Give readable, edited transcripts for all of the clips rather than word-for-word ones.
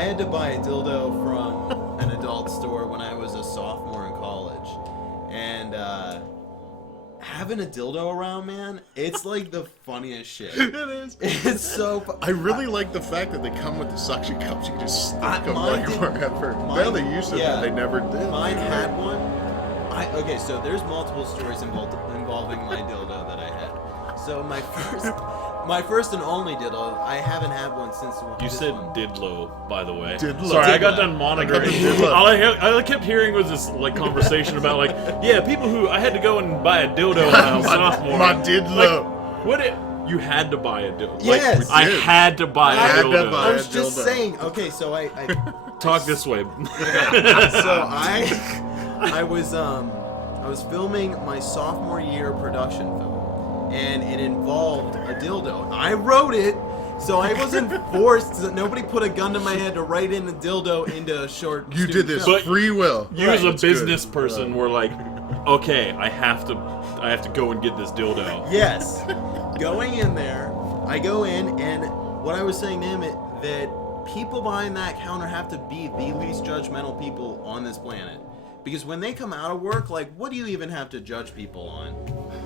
I had to buy a dildo from an adult store when I was a sophomore in college, and having a dildo around, man, it's like the funniest shit. It is. It's so. I really like the fact that they come with the suction cups. You can just stick them like wherever. Well, they used to, but they never did. Mine had one. Okay, so there's multiple stories involving my dildo that I had. So my first and only dildo, I haven't had one since. You said Didlo, by the way. Didlo. Sorry, Didlo. I got done monitoring. All I kept hearing was this like conversation about like, yeah, people who I had to go and buy a dildo when I was sophomore. My Didlo. Like, what it? You had to buy a dildo. Yes. Like, I had to buy a dildo. I was just saying. Okay, so I Talk this way. So I was filming my sophomore year production film, and it involved a dildo. I wrote it, so I wasn't forced. Nobody put a gun to my head to write in the dildo into a short. You did this But free will. You as a That's business good. person were like, okay, I have to go and get this dildo. Yes. Going in there, I go in, and what I was saying to him, that people behind that counter have to be the least judgmental people on this planet. Because when they come out of work, like, what do you even have to judge people on?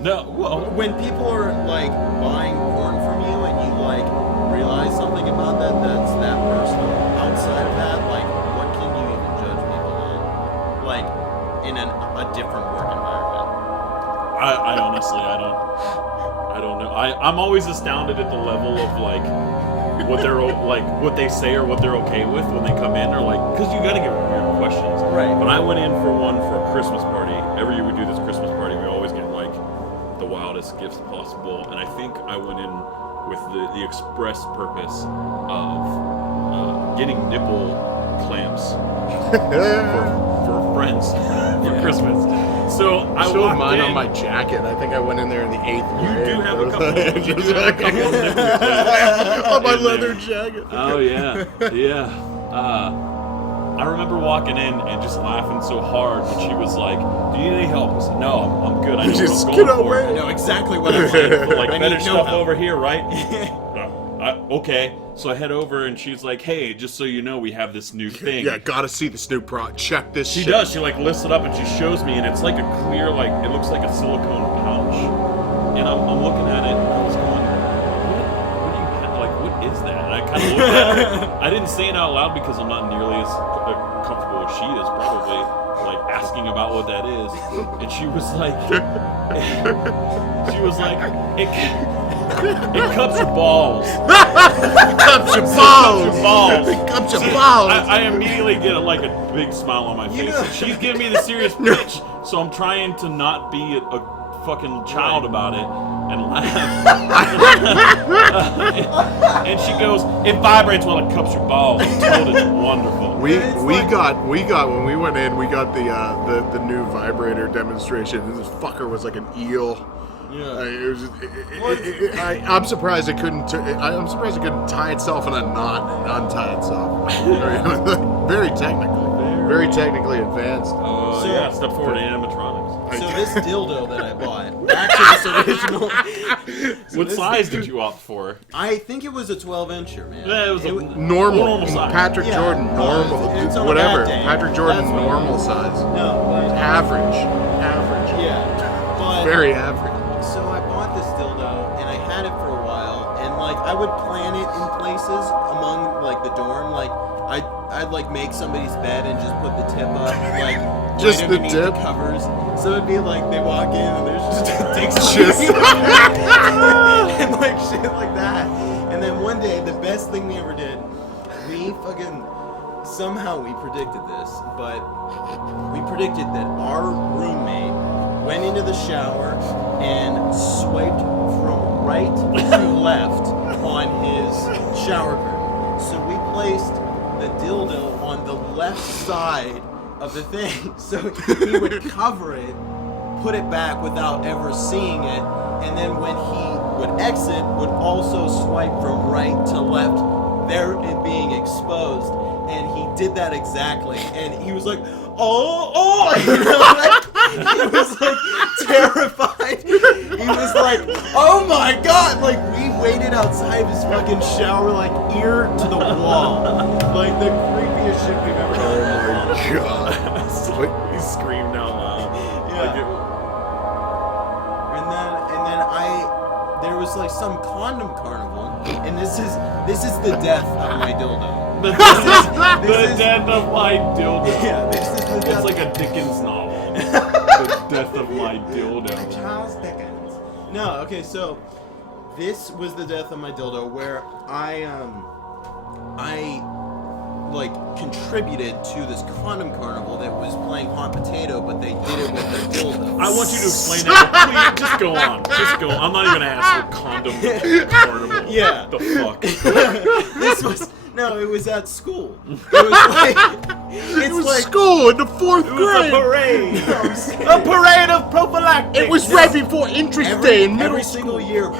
No, well, When people are, like, buying porn from you and you, like, realize something about that's that personal, outside of that, like, what can you even judge people on? Like, in a different work environment. I honestly, I don't know. I'm always astounded at the level of like what they're like, what they say or what they're okay with when they come in, or like, because you gotta get weird questions. Right. When I went in for a Christmas party, every year we do this Christmas party, we always get like the wildest gifts possible, and I think I went in with the express purpose of getting nipple clamps for friends for Christmas. So I still walked mine in. on my jacket. I think I went in there in the 8th grade. You do have a couple. You do have a couple of nipple clamps on my in leather there. jacket. Oh yeah, yeah. I remember walking in and just laughing so hard when she was like, "Do you need any help?" I said, "No, I'm good. I know Just what I'm get going for." I know exactly what I'm saying. Like I better need stuff no help. over here, right? Okay. So I head over and she's like, "Hey, just so you know, we have this new thing." Yeah, gotta see the Snoop Pro. Check this She shit. does. She like lifts it up and she shows me, and it's like a clear, like it looks like a silicone pouch. And I'm looking at it, and I was going, "What do you have? Like, what is that?" And I kind of looked at it. I didn't say it out loud because I'm not nearly as comfortable as she is, probably, like asking about what that is. And she was like, it cups your balls. Cups your balls. Balls. Cups your balls. I immediately get like a big smile on my face. And she's giving me the serious pitch, so I'm trying to not be a fucking child about it and laugh. And she goes, "It vibrates while it cups your balls." I told it, it's wonderful. We got when we went in, we got the new vibrator demonstration. And this fucker was like an eel. Yeah. I'm surprised it couldn't. I'm surprised it couldn't tie itself in a knot and untie itself. Very technically advanced. Oh So- yeah, step forward animatronics. So this dildo that I bought, back to this original. What size did you opt for? I think it was a 12-incher, man. Yeah, it was a Normal size. Patrick Yeah. Jordan, normal, It's on a whatever. bad day. Patrick Jordan, That's what- normal size. No, but Average. yeah, but Very average. so I bought this dildo and I had it for a while, and like I would plan it in places among like the dorm, like I'd like make somebody's bed and just put the tip up, like Just right the underneath tip? the covers. So it'd be like they walk in and there's just dicks Just- and like shit like that. And then one day, the best thing we ever did, somehow we predicted this, but we predicted that our roommate went into the shower and swiped from right to left on his shower curtain. So we placed the dildo on the left side of the thing, so he would cover it, put it back without ever seeing it, and then when he would exit, would also swipe from right to left, there it being exposed, and he did that exactly, and he was like, oh, you know, like, he was like terrified. He was like, oh my god, like we waited outside of his fucking shower, like ear to the wall, like the creepiest shit we've ever done. Oh my god. He screamed out loud. Yeah. And then there was like some condom carnival, and this is the death of my dildo. The death of my dildo. Yeah, this is the death. It's like a Dickens novel. The death of my dildo. Charles Dickens. No, okay, so this was the death of my dildo, where I like contributed to this condom carnival that was playing hot potato, but they did it with a dildo. I want you to explain that. Please, just go on. Just go on. I'm not even gonna ask what condom carnival. Yeah. The fuck. This was it was at school. It was like It was school in the 4th It was grade. a parade. A parade of prophylactics. It was right before interest day in middle every school. single year,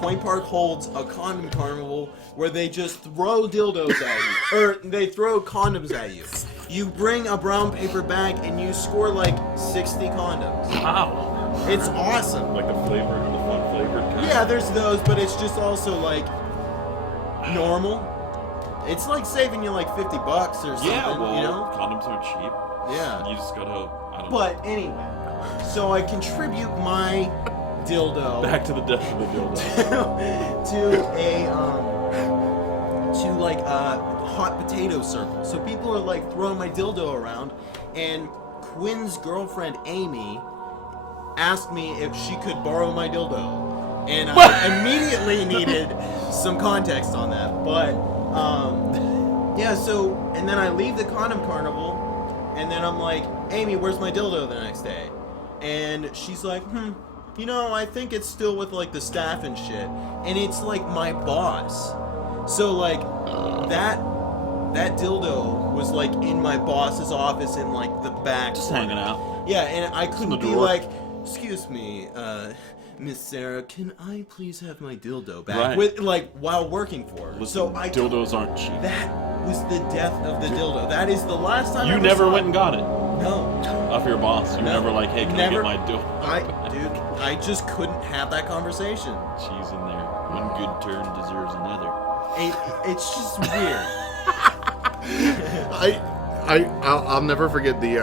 Point Park holds a condom carnival where they just throw dildos at you, or they throw condoms at you. You bring a brown paper bag and you score like 60 condoms. Wow. It's awesome. Like the flavored, the fun flavored kind. Yeah, there's those, but it's just also like normal. It's like saving you like $50 or something. Yeah, well, you know? condoms are cheap. Yeah. You just gotta, I don't But anyway, so I contribute my dildo know. Back to the death of the dildo. to like a hot potato circle. So people are like throwing my dildo around, and Quinn's girlfriend Amy asked me if she could borrow my dildo, and I immediately needed some context on that. But yeah, so and then I leave the condom carnival, and then I'm like, Amy, where's my dildo the next day? And she's like, you know, I think it's still with like the staff and shit. And it's like my boss. So like that dildo was like in my boss's office in like the back. Just hanging out. Yeah, and I couldn't be drawer. like, excuse me, Miss Sarah, can I please have my dildo back? Right. With like while working for her. Listen, So I dildos aren't cheap. that was the death of the dildo. That is the last time I You ever never saw went it. and got it No. off your boss. You were No. never like, hey, can Never. I get my dildo? Dude, I just couldn't have that conversation. Cheese in there. One good turn deserves another. It's just weird. I'll never forget the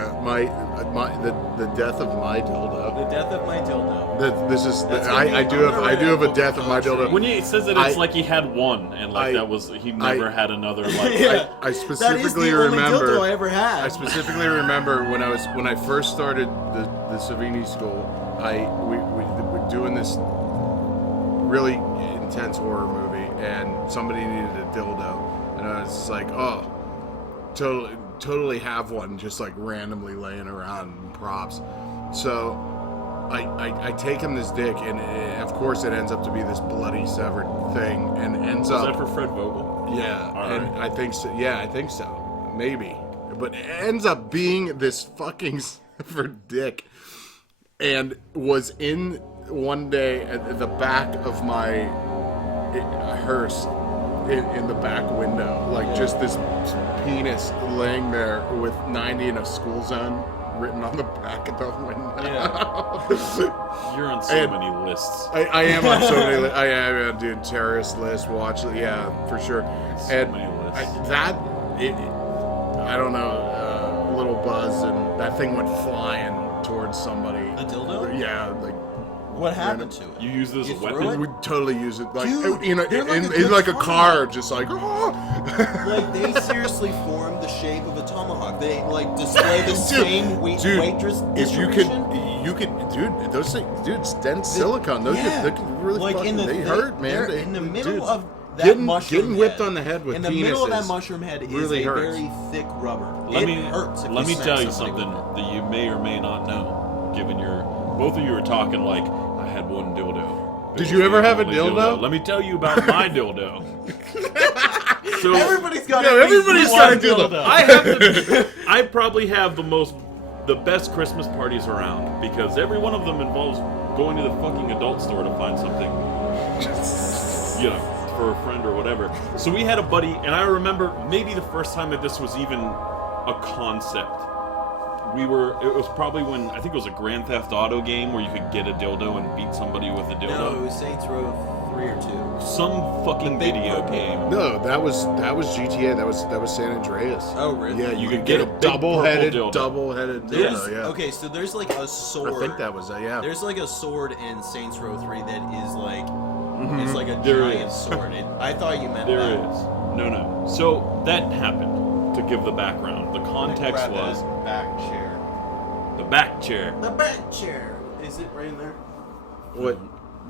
death of my dildo. The death of my dildo. This is That's I do have a death of my Country. dildo. When he says that, it's like he had one, and like that was he never had another. Like Yeah. I That is specifically the only remember. dildo I ever had. I specifically remember when I first started the Savini school. We were doing this really intense horror movie, and somebody needed a dildo, and I was just like, oh, totally have one just like randomly laying around in props. So I take him this dick, and of course it ends up to be this bloody severed thing, and ends was up. that for Fred Vogel? Yeah, All and right. I think so. Yeah, I think so. Maybe, but it ends up being this fucking severed dick, and was in one day at the back of my hearse in the back window, like just this penis laying there with 90 in a school zone written on the back of the window. You're on so And- many lists. I am on so many. I am on dude terrorist list, watch. Yeah, for sure. So And many lists. I don't know, little buzz, and that thing went flying towards somebody. A dildo? Yeah, like What happened to it? You use this as a You threw weapon? it? we totally use it, like Dude, in they're like a in good like a car, tomahawk. just like. Like they seriously formed the shape of a tomahawk. They like display the same Dude, waitress if you distribution. could, dude, those things, dude, dense silicone. Those they can really like fucking, in the they thing- hurt, man. they're They- in the middle dude, of that mushroom getting whipped head. on the head with in the middle of that penises mushroom head is really a hurts. very thick rubber. Let It me hurts if let me smack tell you somebody something with it. that you may or may not know. Given your both of you are talking like I had one dildo. It Did was you ever the have a only dildo? Let me tell you about my dildo. So Everybody's got Yeah, at least everybody's one got a dildo. I probably have the best Christmas parties around because every one of them involves going to the fucking adult store to find something, for a friend or whatever. So we had a buddy, and I remember maybe the first time that this was even a concept. It was probably when, I think it was a Grand Theft Auto game where you could get a dildo and beat somebody with a dildo. No, it was Saints Row 3 or 2. Some fucking video game. No, that was GTA. That was San Andreas. Oh, really? Yeah, you could could get get a a big double-headed purple dildo. dildo. Yeah. Okay, so there's like a sword. I think that was yeah. There's like a sword in Saints Row 3 that is like, it's like a There giant is. sword. I thought you meant There that. is. No. So that happened, to give the background. The context Grab was that back chair. the back chair. The back chair. Is it right in there? What?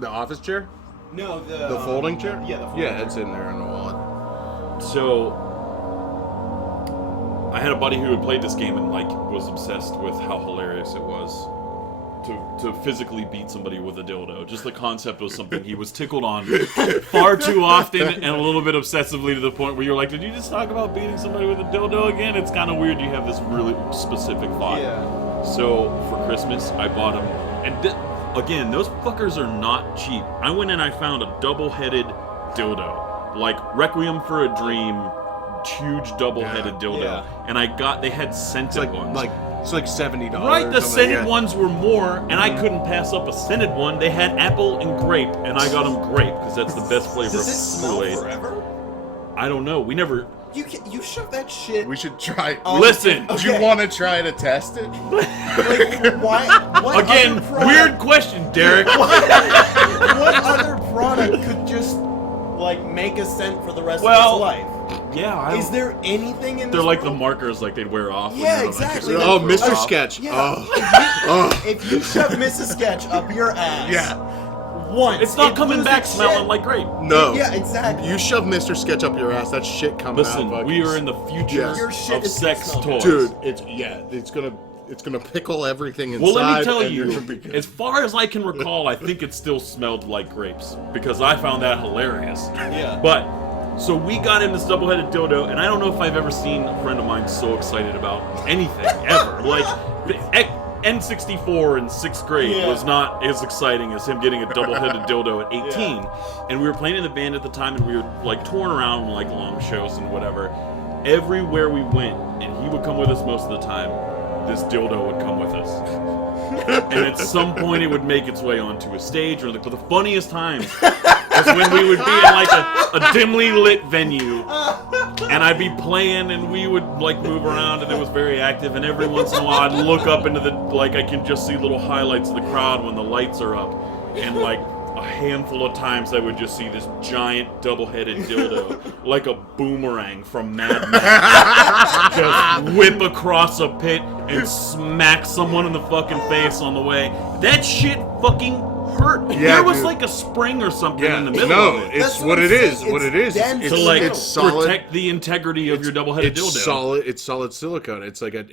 The office chair? No, The folding chair? Yeah, the folding Yeah, chair. it's in there in the wallet. So I had a buddy who had played this game and like was obsessed with how hilarious it was to physically beat somebody with a dildo. Just the concept was something he was tickled on far too often and a little bit obsessively to the point where you're like, did you just talk about beating somebody with a dildo again? It's kind of weird you have this really specific thought. Yeah. So for Christmas, I bought him, and again, those fuckers are not cheap. I went and I found a double-headed dildo, like Requiem for a Dream, huge double-headed dildo, Yeah. and they had scented ones. It's like $70. Right, the scented yeah. ones were more, and I couldn't pass up a scented one. They had apple and grape, and I got them grape because that's the best flavor Does it of smell Kool-Aid. forever? I don't know. We never. You shove that shit. We should try. Oh, Listen. Do you want to try to test it? Like, why? What Again, other product, weird question, Derek. What other product could just like make a scent for the rest of its life? Yeah, Is there anything in? They're this like the world? markers, like they'd wear off. when Yeah, you're exactly. Like, Oh, Like, Mr. oh, Sketch. Yeah. Oh. If you shove Mrs. Sketch up your ass, Yeah. once It's not it coming loses back shit. smelling like grape. No. Yeah, exactly. You shove Mr. Sketch up your ass, that shit coming Listen, out. we are in the future Yes. Your shit of is gonna sex smell toys. Dude, it's gonna pickle everything inside. Well, let me tell and you, it'll be good. as far as I can recall, I think it still smelled like grapes because I found that hilarious. Yeah. But, so we got in this double-headed dildo, and I don't know if I've ever seen a friend of mine so excited about anything, ever. Like, the N64 in 6th grade Yeah. was not as exciting as him getting a double-headed dildo at 18. And we were playing in the band at the time, and we were, like, touring around, like, long shows and whatever. Everywhere we went, and he would come with us most of the time, this dildo would come with us. And at some point it would make its way onto a stage, but the funniest times was when we would be in like a dimly lit venue, and I'd be playing, and we would like move around, and it was very active, and every once in a while I'd look up into I can just see little highlights of the crowd when the lights are up, and like a handful of times I would just see this giant double-headed dildo, like a boomerang from Mad Max, just whip across a pit and smack someone in the fucking face on the way. That shit fucking hurt. Yeah, There was dude. like a spring or something Yeah, in the middle no, of it. it's That's what what it I'm is. saying. What It's it is. dense It's, To like it's solid. protect the integrity of your double-headed It's dildo. solid. It's solid silicone. It's like the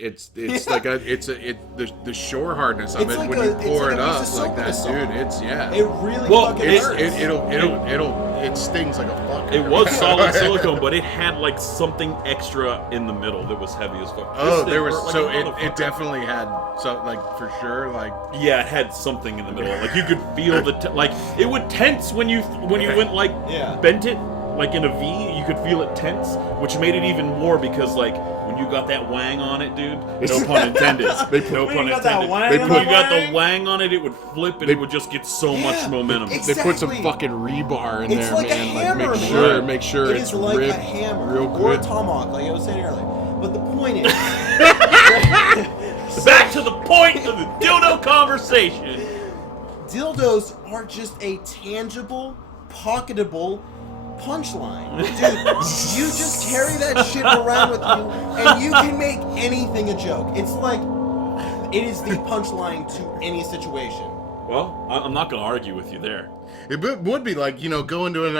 shore hardness of It's it like when a- you it's pour like it a piece up of soap like in a that, sock. dude. It's It really Well, fucking it's- hurts. It stings like a fucker. It was solid silicone, but it had like something extra in the middle that was heavy as fuck. Oh, This thing there was hurt like so a it motherfucker. definitely had something like for sure like Yeah, it had something in the middle. Like you could feel like it would tense when you went like Yeah. bent it like in a V. You could feel it tense, which made it even more because like when you got that wang on it, dude. No pun intended. No When pun you got that intended. wang They When put- you got the wang on it, it would flip and it would just get so much Yeah, momentum. they put some Exactly. fucking rebar in It's there, like a man. hammer, like man. make sure It it's is like ribbed a hammer real or a good. tomahawk, like I was saying earlier. But the point is, Back to the point of the dildo conversation. dildos are just a tangible, pocketable punchline. Dude, you just carry that shit around with you, and you can make anything a joke. It's like, it is the punchline to any situation. Well, I'm not going to argue with you there. It would be like, go into an